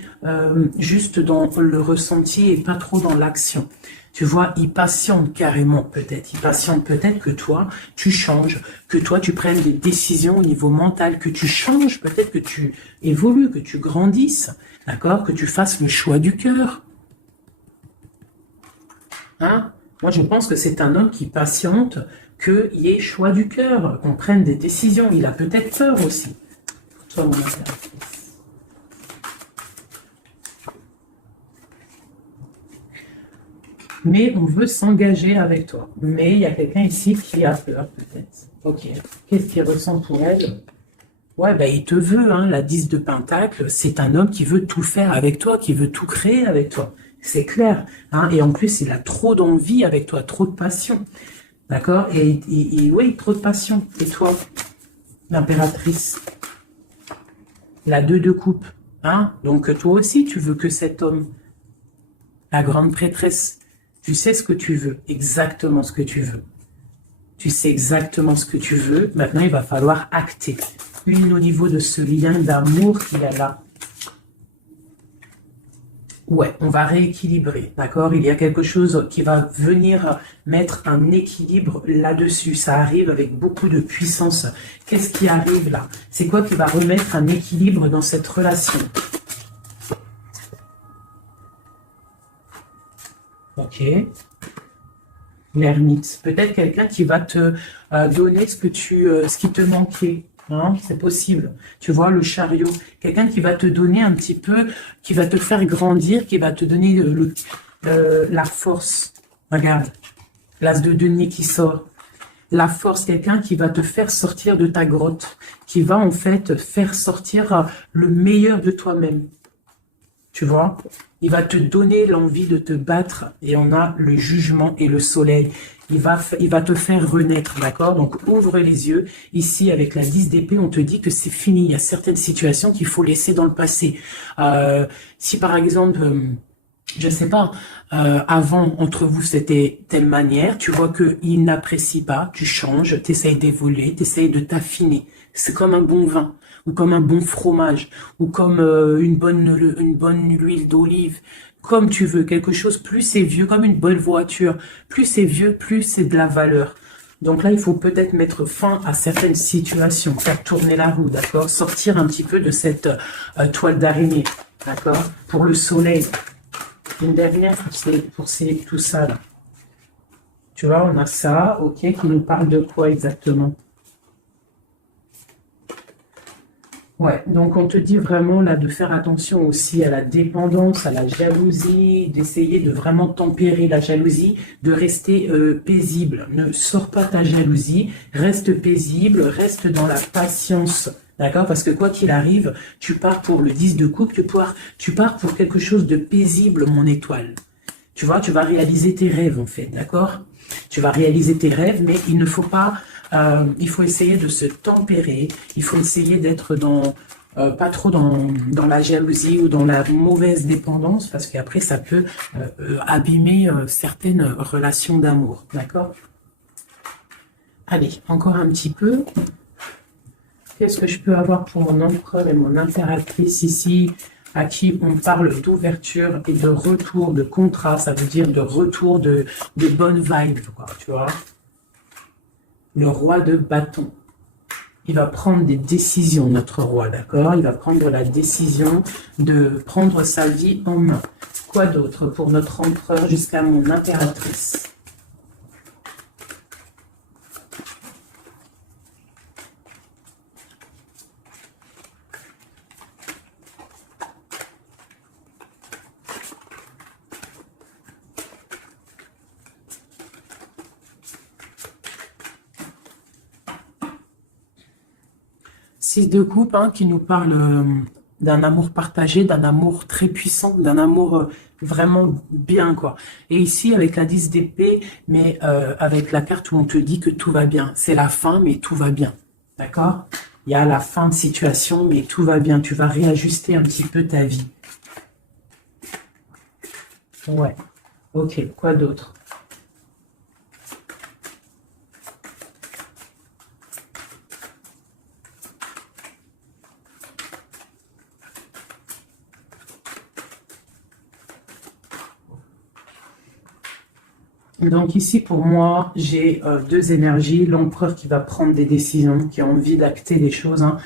juste dans le ressenti et pas trop dans l'action. Tu vois, il patiente carrément peut-être. Il patiente peut-être que toi, tu changes, que toi, tu prennes des décisions au niveau mental, que tu changes, peut-être que tu évolues, que tu grandisses, d'accord? Que tu fasses le choix du cœur. Moi, je pense que c'est un homme qui patiente qu'il y ait choix du cœur, qu'on prenne des décisions. Il a peut-être peur aussi. Pour toi, mon impératrice. Mais on veut s'engager avec toi. Mais il y a quelqu'un ici qui a peur, peut-être. Ok. Qu'est-ce qu'il ressent pour elle? Ouais, ben il te veut, la 10 de Pentacle, c'est un homme qui veut tout faire avec toi, qui veut tout créer avec toi. C'est clair. Et en plus, il a trop d'envie avec toi, trop de passion. D'accord? Et oui, trop de passion. Et toi, l'impératrice? La 2 de coupe. Donc toi aussi, tu veux que cet homme, la grande prêtresse, tu sais ce que tu veux, exactement ce que tu veux. Tu sais exactement ce que tu veux. Maintenant, il va falloir acter. Une au niveau de ce lien d'amour qu'il y a là. Ouais, on va rééquilibrer, d'accord? Il y a quelque chose qui va venir mettre un équilibre là-dessus. Ça arrive avec beaucoup de puissance. Qu'est-ce qui arrive là? C'est quoi qui va remettre un équilibre dans cette relation? Ok. L'ermite. Peut-être quelqu'un qui va te donner ce qui te manquait. Hein, c'est possible. Tu vois, le chariot. Quelqu'un qui va te donner un petit peu, qui va te faire grandir, qui va te donner la force. Regarde, l'as de denier qui sort. La force, quelqu'un qui va te faire sortir de ta grotte, qui va en fait faire sortir le meilleur de toi-même. Tu vois, il va te donner l'envie de te battre et on a le jugement et le soleil. Il va te faire renaître, d'accord? Donc, ouvre les yeux. Ici, avec la 10 d'épée, on te dit que c'est fini. Il y a certaines situations qu'il faut laisser dans le passé. Si par exemple, je sais pas, avant, entre vous, c'était telle manière, tu vois qu'il n'apprécie pas, tu changes, tu essayes d'évoluer, tu essayes de t'affiner. C'est comme un bon vin, ou comme un bon fromage, ou comme une bonne huile d'olive, comme tu veux, quelque chose, plus c'est vieux, comme une bonne voiture, plus c'est vieux, plus c'est de la valeur. Donc là, il faut peut-être mettre fin à certaines situations, faire tourner la roue, d'accord? Sortir un petit peu de cette toile d'araignée, d'accord? Pour le soleil. Une dernière pour tout ça là. Tu vois, on a ça, ok, qui nous parle de quoi exactement? Ouais, donc on te dit vraiment là de faire attention aussi à la dépendance, à la jalousie, d'essayer de vraiment tempérer la jalousie, de rester paisible. Ne sors pas ta jalousie, reste paisible, reste dans la patience. D'accord? Parce que quoi qu'il arrive, tu pars pour le 10 de coupe, tu pars pour quelque chose de paisible, mon étoile. Tu vois, tu vas réaliser tes rêves en fait, d'accord? Tu vas réaliser tes rêves, mais il ne faut pas, il faut essayer de se tempérer, il faut essayer d'être pas trop dans la jalousie ou dans la mauvaise dépendance, parce qu'après ça peut abîmer certaines relations d'amour, d'accord? Allez, encore un petit peu. Qu'est-ce que je peux avoir pour mon empereur et mon impératrice ici, à qui on parle d'ouverture et de retour de contrat, ça veut dire de retour de bonnes vibes, quoi, tu vois. Le roi de bâton. Il va prendre des décisions, notre roi, d'accord? Il va prendre la décision de prendre sa vie en main. Quoi d'autre pour notre empereur jusqu'à mon impératrice? Six de coupe, hein, qui nous parle d'un amour partagé, d'un amour très puissant, d'un amour vraiment bien, quoi. Et ici, avec la 10 d'épée, mais avec la carte où on te dit que tout va bien. C'est la fin, mais tout va bien. D'accord? Il y a la fin de situation, mais tout va bien. Tu vas réajuster un petit peu ta vie. Ouais. Ok, quoi d'autre? Donc ici, pour moi, j'ai deux énergies. L'empereur qui va prendre des décisions, qui a envie d'acter des choses, hein.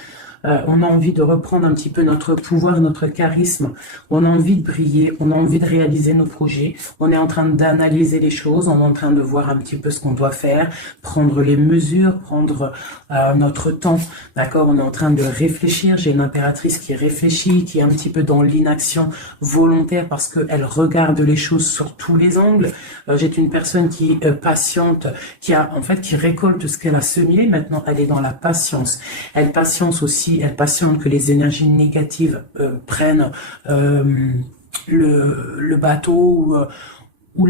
On a envie de reprendre un petit peu notre pouvoir, notre charisme. On a envie de briller, on a envie de réaliser nos projets. On est en train d'analyser les choses, on est en train de voir un petit peu ce qu'on doit faire, prendre les mesures, prendre notre temps. D'accord? On est en train de réfléchir. J'ai une impératrice qui réfléchit, qui est un petit peu dans l'inaction volontaire parce qu'elle regarde les choses sur tous les angles. J'ai une personne qui est patiente, qui récolte ce qu'elle a semé. Maintenant, elle est dans la patience. Elle patience aussi. Elle patiente que les énergies négatives prennent le bateau ou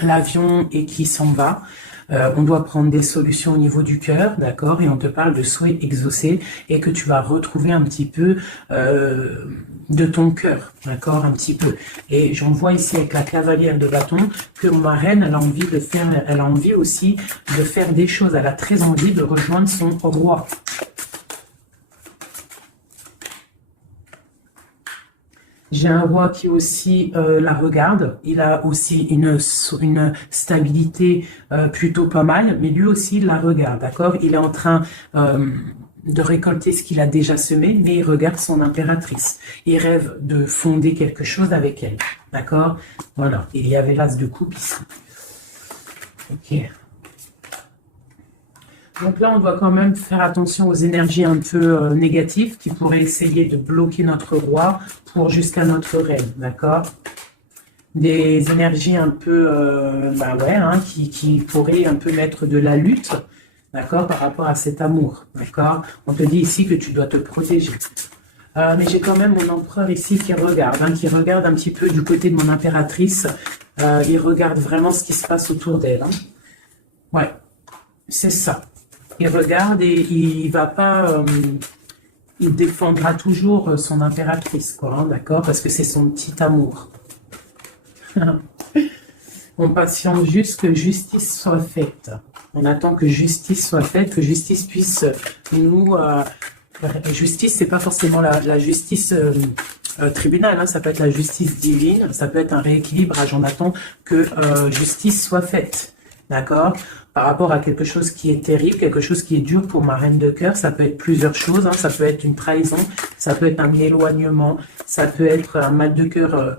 l'avion et qui s'en va. On doit prendre des solutions au niveau du cœur, d'accord? Et on te parle de souhaits exaucés et que tu vas retrouver un petit peu de ton cœur, d'accord? Un petit peu. Et j'en vois ici avec la cavalière de bâton que ma reine, elle a envie aussi de faire des choses. Elle a très envie de rejoindre son roi. J'ai un roi qui aussi la regarde. Il a aussi une stabilité plutôt pas mal, mais lui aussi il la regarde, d'accord? Il est en train de récolter ce qu'il a déjà semé, mais il regarde son impératrice. Il rêve de fonder quelque chose avec elle, d'accord? Voilà, il y avait l'as de coupe ici. Ok. Donc là, on doit quand même faire attention aux énergies un peu négatives qui pourraient essayer de bloquer notre roi pour jusqu'à notre reine, d'accord? Des énergies un peu, bah ouais, hein, qui pourraient un peu mettre de la lutte, d'accord, par rapport à cet amour, d'accord? On te dit ici que tu dois te protéger. Mais j'ai quand même mon empereur ici qui regarde un petit peu du côté de mon impératrice. Il regarde vraiment ce qui se passe autour d'elle. Hein. Ouais, c'est ça. Il regarde et il va pas, il défendra toujours son impératrice, quoi, hein, d'accord, parce que c'est son petit amour. On patiente juste que justice soit faite. On attend que justice soit faite, que justice puisse nous. Justice, c'est pas forcément la justice tribunal, hein, ça peut être la justice divine, ça peut être un rééquilibrage. On attend que justice soit faite. D'accord? Par rapport à quelque chose qui est terrible, quelque chose qui est dur pour ma reine de cœur, ça peut être plusieurs choses, hein, ça peut être une trahison, ça peut être un éloignement, ça peut être un mal de cœur,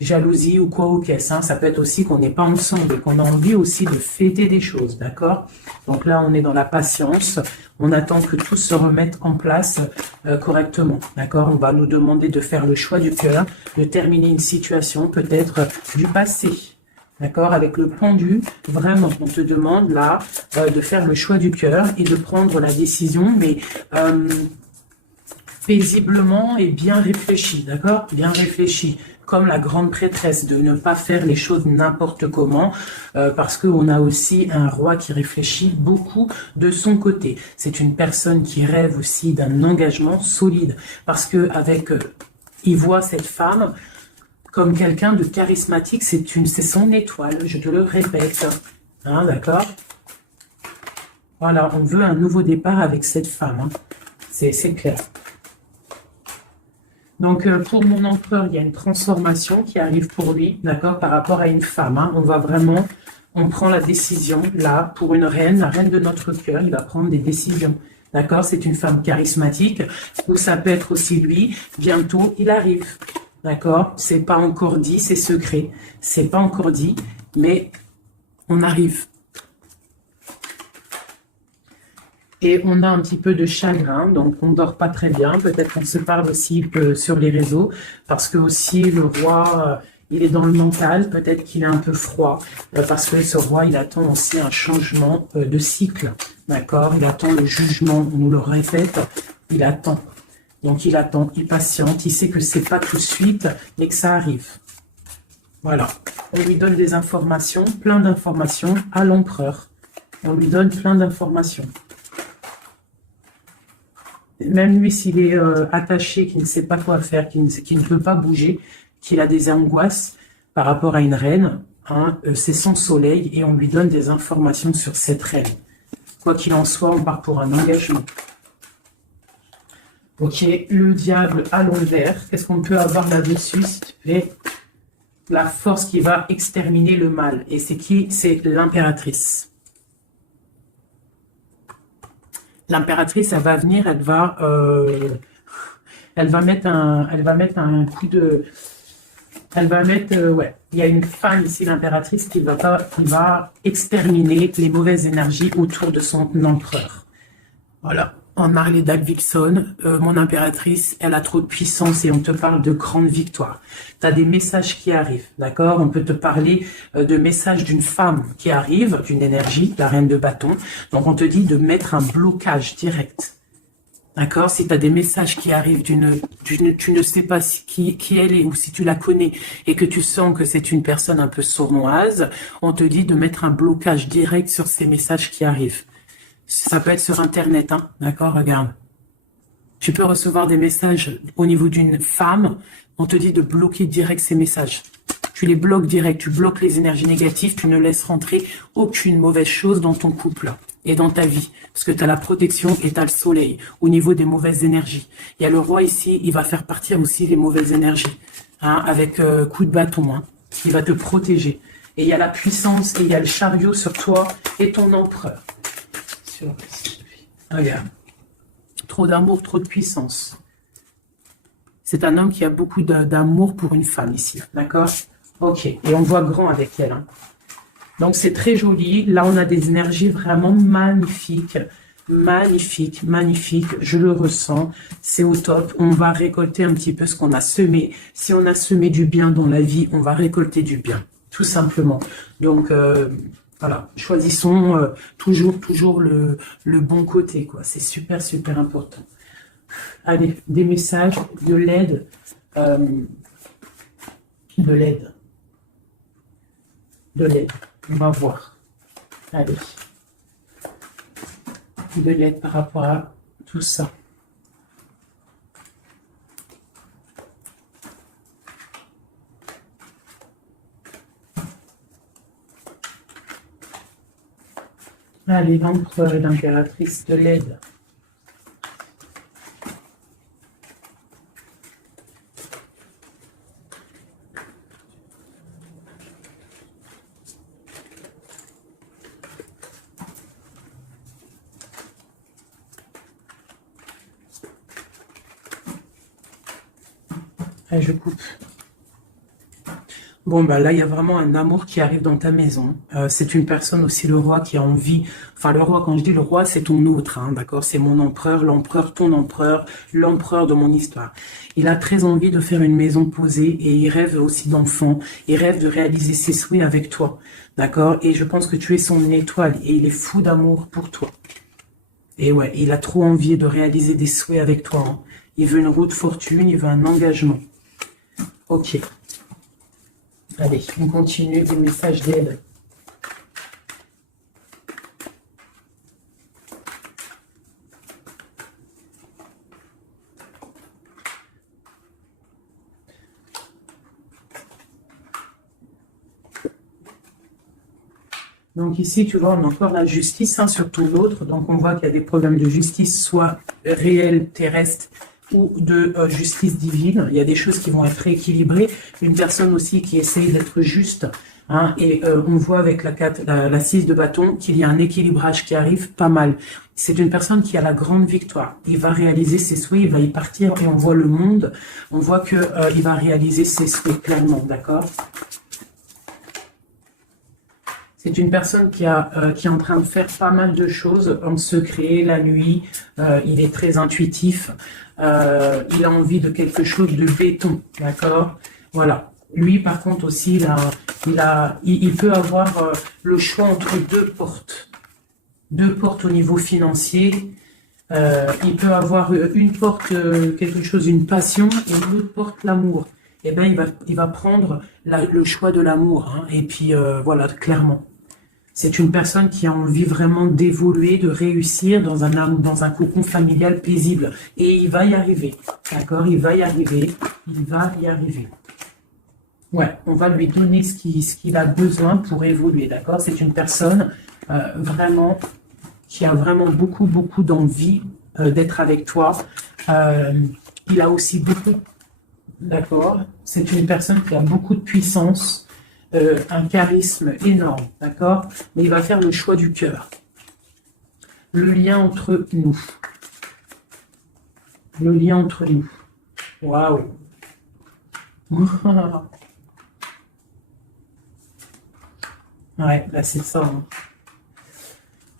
jalousie ou quoi ou qu'est-ce, hein, ça peut être aussi qu'on n'est pas ensemble et qu'on a envie aussi de fêter des choses, d'accord? Donc là, on est dans la patience, on attend que tout se remette en place correctement, d'accord? On va nous demander de faire le choix du cœur, de terminer une situation peut-être du passé. D'accord? Avec le pendu, vraiment, on te demande là de faire le choix du cœur et de prendre la décision, mais paisiblement et bien réfléchi, d'accord? Bien réfléchi, comme la grande prêtresse, de ne pas faire les choses n'importe comment, parce qu'on a aussi un roi qui réfléchit beaucoup de son côté. C'est une personne qui rêve aussi d'un engagement solide, parce que avec, il voit cette femme comme quelqu'un de charismatique, c'est son étoile, je te le répète. Hein, d'accord? Voilà, on veut un nouveau départ avec cette femme. Hein. C'est clair. Donc, pour mon empereur, il y a une transformation qui arrive pour lui, d'accord, par rapport à une femme. Hein. On va vraiment, on prend la décision, là, pour une reine, la reine de notre cœur, il va prendre des décisions. D'accord? C'est une femme charismatique, ou ça peut être aussi lui. Bientôt, il arrive. D'accord? C'est pas encore dit, c'est secret. C'est pas encore dit, mais on arrive. Et on a un petit peu de chagrin, donc on dort pas très bien. Peut-être qu'on se parle aussi sur les réseaux, parce que aussi le roi, il est dans le mental. Peut-être qu'il est un peu froid, parce que ce roi, il attend aussi un changement de cycle. D'accord? Il attend le jugement, on nous le répète, il attend. Donc il attend, il patiente, il sait que c'est pas tout de suite, mais que ça arrive. Voilà. On lui donne des informations, plein d'informations à l'empereur. On lui donne plein d'informations. Même lui, s'il est attaché, qu'il ne sait pas quoi faire, qu'il ne peut pas bouger, qu'il a des angoisses par rapport à une reine, hein, c'est son soleil et on lui donne des informations sur cette reine. Quoi qu'il en soit, on part pour un engagement. Ok, le diable à l'envers. Qu'est-ce qu'on peut avoir là-dessus, s'il te plaît? La force qui va exterminer le mal. Et c'est qui? C'est l'impératrice. L'impératrice, elle va venir, elle va mettre un coup de... Elle va mettre... ouais, il y a une femme ici, l'impératrice, qui va exterminer les mauvaises énergies autour de son empereur. Voilà. En Harley Davidson, mon impératrice, elle a trop de puissance et on te parle de grandes victoires. Tu as des messages qui arrivent, d'accord? On peut te parler de messages d'une femme qui arrive, d'une énergie, la reine de bâton. Donc on te dit de mettre un blocage direct. D'accord? Si tu as des messages qui arrivent tu ne sais pas qui elle est ou si tu la connais et que tu sens que c'est une personne un peu sournoise, on te dit de mettre un blocage direct sur ces messages qui arrivent. Ça peut être sur Internet, hein, d'accord, regarde. Tu peux recevoir des messages au niveau d'une femme, on te dit de bloquer direct ces messages. Tu les bloques direct, tu bloques les énergies négatives, tu ne laisses rentrer aucune mauvaise chose dans ton couple et dans ta vie. Parce que tu as la protection et tu as le soleil au niveau des mauvaises énergies. Il y a le roi ici, il va faire partir aussi les mauvaises énergies. hein, avec coup de bâton, hein, qui va te protéger. Et il y a la puissance, et il y a le chariot sur toi, et ton empereur. Regarde. Trop d'amour, trop de puissance. C'est un homme qui a beaucoup d'amour pour une femme ici, d'accord? Ok, et on voit grand avec elle. Hein. Donc c'est très joli. Là, on a des énergies vraiment magnifiques. Magnifique, magnifique, je le ressens, c'est au top. On va récolter un petit peu ce qu'on a semé. Si on a semé du bien dans la vie, on va récolter du bien, tout simplement. Donc, voilà, choisissons toujours le bon côté, quoi. C'est super, super important. Allez, des messages de l'aide, de l'aide, de l'aide. On va voir. Allez. De l'aide par rapport à tout ça. Allez, l'empereur et l'impératrice de l'aide. Allez, je coupe. Bon, bah là, il y a vraiment un amour qui arrive dans ta maison. C'est une personne aussi, le roi, qui a envie... Enfin, le roi, quand je dis le roi, c'est ton autre, hein, d'accord? C'est mon empereur, l'empereur, ton empereur, l'empereur de mon histoire. Il a très envie de faire une maison posée et il rêve aussi d'enfants. Il rêve de réaliser ses souhaits avec toi, d'accord? Et je pense que tu es son étoile et il est fou d'amour pour toi. Et ouais, il a trop envie de réaliser des souhaits avec toi. Hein. Il veut une route fortune, il veut un engagement. Ok. Allez, on continue des messages d'aide. Donc ici, tu vois, on a encore la justice, hein, surtout l'autre. Donc on voit qu'il y a des problèmes de justice, soit réels, terrestres, ou de justice divine. Il y a des choses qui vont être rééquilibrées. Une personne aussi qui essaye d'être juste. Hein, et on voit avec la 6 de bâton qu'il y a un équilibrage qui arrive pas mal. C'est une personne qui a la grande victoire. Il va réaliser ses souhaits, il va y partir et on voit le monde. On voit que il va réaliser ses souhaits clairement, d'accord? C'est une personne qui est en train de faire pas mal de choses en secret, la nuit. Il est très intuitif. Il a envie de quelque chose de béton, d'accord? Voilà. Lui, par contre, aussi, il peut avoir le choix entre deux portes. Deux portes au niveau financier. Il peut avoir une porte, quelque chose, une passion, et une autre porte, l'amour. Eh bien, il va prendre le choix de l'amour. Hein, et puis, voilà, clairement. C'est une personne qui a envie vraiment d'évoluer, de réussir dans un cocon familial paisible. Et il va y arriver. D'accord? Il va y arriver. Il va y arriver. Ouais, on va lui donner ce qu'il a besoin pour évoluer. D'accord? C'est une personne vraiment qui a vraiment beaucoup d'envie d'être avec toi. Il a aussi beaucoup... D'accord? C'est une personne qui a beaucoup de puissance. Un charisme énorme, d'accord? Mais il va faire le choix du cœur. Le lien entre nous. Le lien entre nous. Waouh! Ouais, là c'est ça. Hein.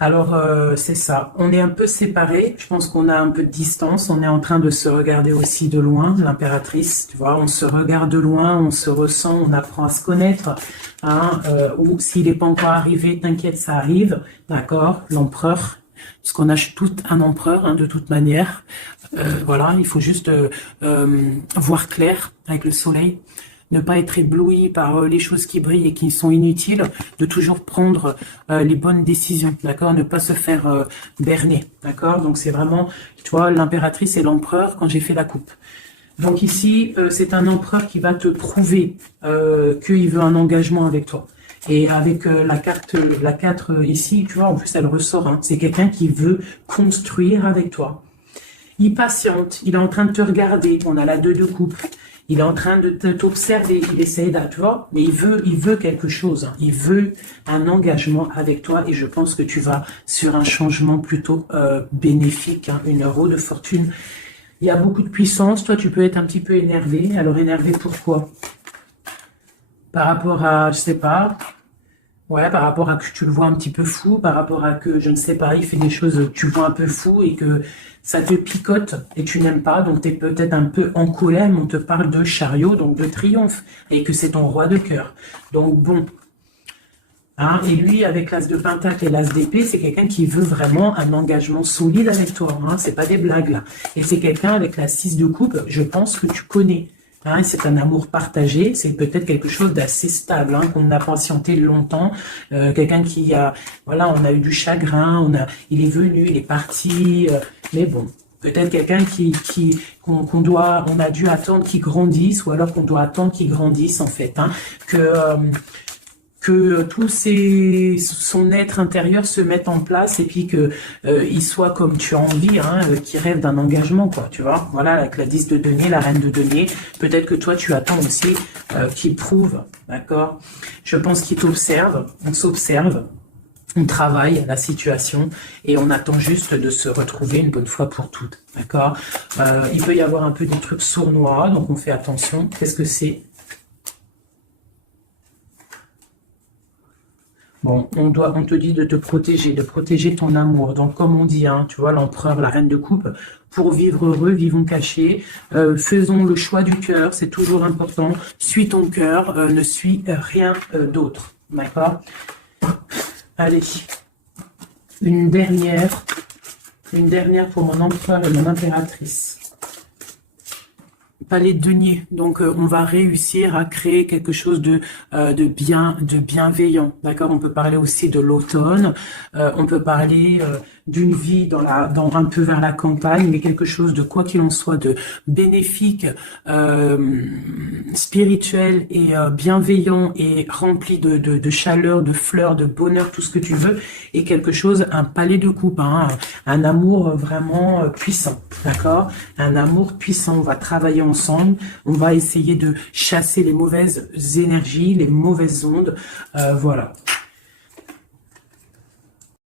Alors, c'est ça. On est un peu séparés. Je pense qu'on a un peu de distance. On est en train de se regarder aussi de loin, l'impératrice. Tu vois, on se regarde de loin, on se ressent, on apprend à se connaître. Hein, ou s'il n'est pas encore arrivé, t'inquiète, ça arrive. D'accord? L'empereur. Parce qu'on a tout un empereur, hein, de toute manière. Voilà, il faut juste voir clair avec le soleil. Ne pas être ébloui par les choses qui brillent et qui sont inutiles, de toujours prendre les bonnes décisions, d'accord? Ne pas se faire berner, d'accord? Donc c'est vraiment, tu vois, l'impératrice et l'empereur quand j'ai fait la coupe. Donc ici, c'est un empereur qui va te prouver qu'il veut un engagement avec toi. Et avec la carte 4 ici, tu vois, en plus elle ressort, hein, c'est quelqu'un qui veut construire avec toi. Il patiente, il est en train de te regarder, on a la 2 de coupe. Il est en train de t'observer, il essaie tu vois, mais il veut quelque chose, hein. Il veut un engagement avec toi et je pense que tu vas sur un changement plutôt bénéfique, hein, une roue de fortune. Il y a beaucoup de puissance, toi tu peux être un petit peu énervé. Alors énervé pourquoi? Par rapport à, je sais pas, ouais, par rapport à que tu le vois un petit peu fou, par rapport à que, je ne sais pas, il fait des choses que tu vois un peu fou et que ça te picote et tu n'aimes pas, donc tu es peut-être un peu en colère, mais on te parle de chariot, donc de triomphe, et que c'est ton roi de cœur. Donc bon, hein, et lui, avec l'as de pentacle et l'as d'épée, c'est quelqu'un qui veut vraiment un engagement solide avec toi, hein, c'est pas des blagues là. Et c'est quelqu'un avec la 6 de coupe, je pense que tu connais. Hein, c'est un amour partagé, c'est peut-être quelque chose d'assez stable, hein, qu'on a patienté longtemps, quelqu'un qui a, voilà, on a eu du chagrin, il est venu, il est parti, mais bon, peut-être quelqu'un on a dû attendre qu'il grandisse, ou alors qu'on doit attendre qu'il grandisse en fait, hein, que son être intérieur se mette en place et puis que il soit comme tu as envie, hein, qui rêve d'un engagement, quoi, tu vois. Voilà, avec la 10 de denier, la reine de denier, peut-être que toi tu attends aussi qu'il prouve, d'accord. Je pense qu'il t'observe, on s'observe, on travaille la situation et on attend juste de se retrouver une bonne fois pour toutes, d'accord. Il peut y avoir un peu des trucs sournois, donc on fait attention. Qu'est-ce que c'est? Bon, on te dit de protéger ton amour. Donc, comme on dit, hein, tu vois, l'empereur, la reine de coupe, pour vivre heureux, vivons cachés, faisons le choix du cœur, c'est toujours important. Suis ton cœur, ne suis rien d'autre. D'accord? Allez, une dernière pour mon empereur et mon impératrice. Palais de denier. Donc, on va réussir à créer quelque chose de bienveillant. D'accord? On peut parler aussi de l'automne. On peut parler d'une vie un peu vers la campagne, mais quelque chose de, quoi qu'il en soit, de bénéfique, spirituel et bienveillant et rempli de chaleur, de fleurs, de bonheur, tout ce que tu veux, et quelque chose, un palais de coupe, hein, un amour vraiment puissant. D'accord? Un amour puissant. On va travailler ensemble. On va essayer de chasser les mauvaises énergies, les mauvaises ondes. Voilà.